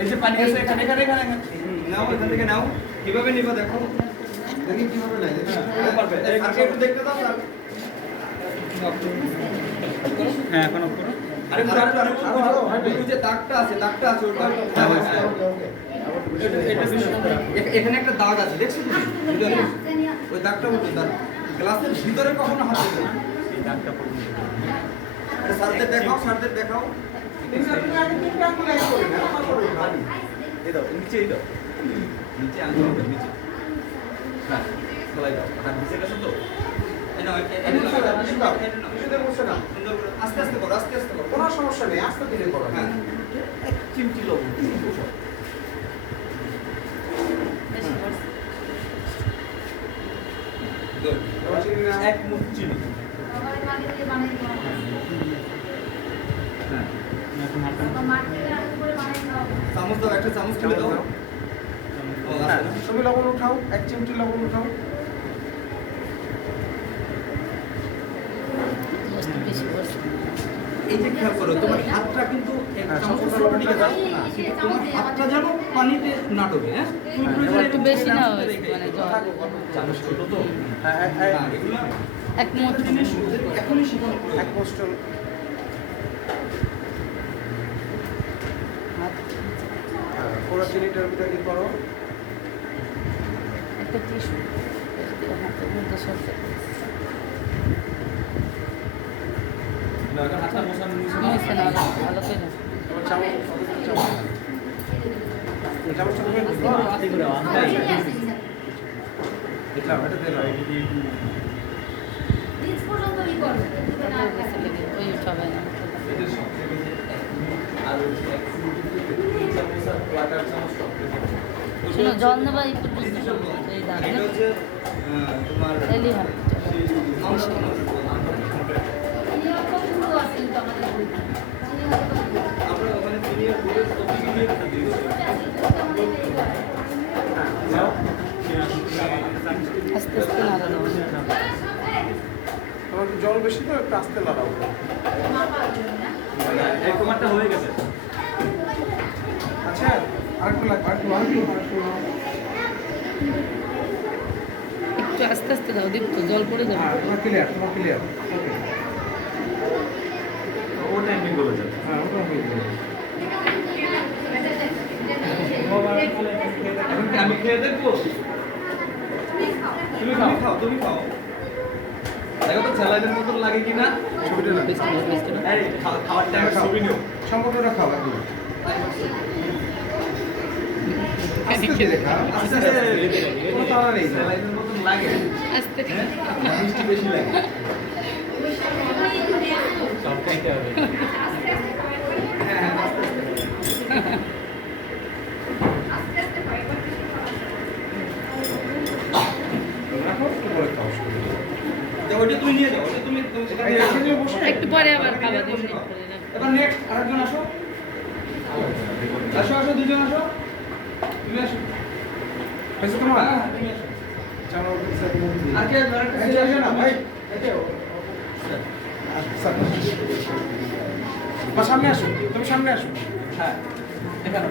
এই যে পানি আছে এখানে এখানে এখানে নাও, এখান থেকে নাও। কিভাবে নিবা দেখো, দেখি কিভাবে নেয়। পারবে আগে একটু দেখতে দাও স্যার। হ্যাঁ এখন অফ করো। আরে ওই যে দাগটা আছে ওটা এখানে একটা দাগ আছে দেখছো তুমি? ওই দাগটা বলতে দাগ গ্লাসের ভিতরে কখনো হাত দিবে না, এই দাগটা পড়ুন। আরে স্যারদের দেখাও। তুমি আগে তিনটা আঙ্গুল এক করে নাও, তারপর এই দাও নিচেই দাও, নিচে আঙ্গুল হবে নিচে। হ্যাঁ ফলাই দাও, হাত ভিজে গেছে তো। এই নাও আস্তে আস্তে করো, কোনো সমস্যা নেই, আস্তে ধীরে করো। হ্যাঁ এক চিমটি লবণ এক মুঠ চিনি। হ্যাঁ এখন হাতটা চামচ দাও, একটা চামচ তুলে দাও। তুমি লবণ উঠাও, এক চিমটি লবণ উঠাও। এই যে খেয়াল করো, তোমার হাতটা কিন্তু এক চামচ লবণ দিকে দাও না, তোমার হাতটা যেন পানিতে না ডোবে। হ্যাঁ তুমি প্রয়োজনে একটু বেশি না হয় মানে চামচ ছোট তো। এগুলো এক মুঠ জিনিস এখনই শেখানো এক পোস্টল পুরো চিনিটার ভিতরে কি করো? একটা টিস্যু হাতের মধ্যে সরষে না, এখন হাতটা বসানো নিচে না। মুছে না ভালো করে তোমার চামচ চামচ তুমি হাতে করে এটা দিলাম। ওই সবাই না এটা সবচেয়ে বেশি আর ওই এক চিমটি চামচ আর প্লাটার চামচ সবচেয়ে শোনো জল নেবা এই পর্যন্ত এই যে এই দাম এটা হচ্ছে তোমার এলি হবে আমরা ওখানে সিনিয়র বুলেট টপিক নিয়ে দিই। আস্তে আস্তে নাড়া দাও তোমার কি জল বেশি তো একটু আস্তে লাগাও। এই তোমারটা হয়ে গেছে। আচ্ছা আরেকটু লাগবে, আরেকটু একটু আস্তে আস্তে দাও দীপ্ত জল পড়ে যাবে তোমার ক্লিয়ার ও টাইমিং বলে যাবে। হ্যাঁ ওটা হয়ে যাবে। এখন কি আমি খেয়ে দেখবো? তুমি খাও দেখো তো স্যালাইডের মতো লাগে কিনা। ছবিটা না এই খাওয়ার টাইমে ছবি নিও। সম্পর্কটা খাও একদম আস্তে ধীরে খাও, আস্তে আস্তে কোনো তাড়া নেই। স্যালাইডের মতো লাগে, আস্তে মিষ্টি বেশি লাগে। সব খাইতে হবে। হ্যাঁ আস্তে আস্তে রাখো একটু পরে খাও। ওইটা তুমি নিয়ে যাও, ওইটা তুমি সেটা নিয়ে আসো। একটু পরে আবার খাওয়া দিন এবার নেক্সট আরেকজন আসো, দুজন আসো, তুমি আসো। হয়েছে তোমার? হ্যাঁ, তুমি আসো। চামচ আর কে আরেকটা ছেলে আসো না ভাই। সামনে আসো, তুমি সামনে আসো। হ্যাঁ এখানে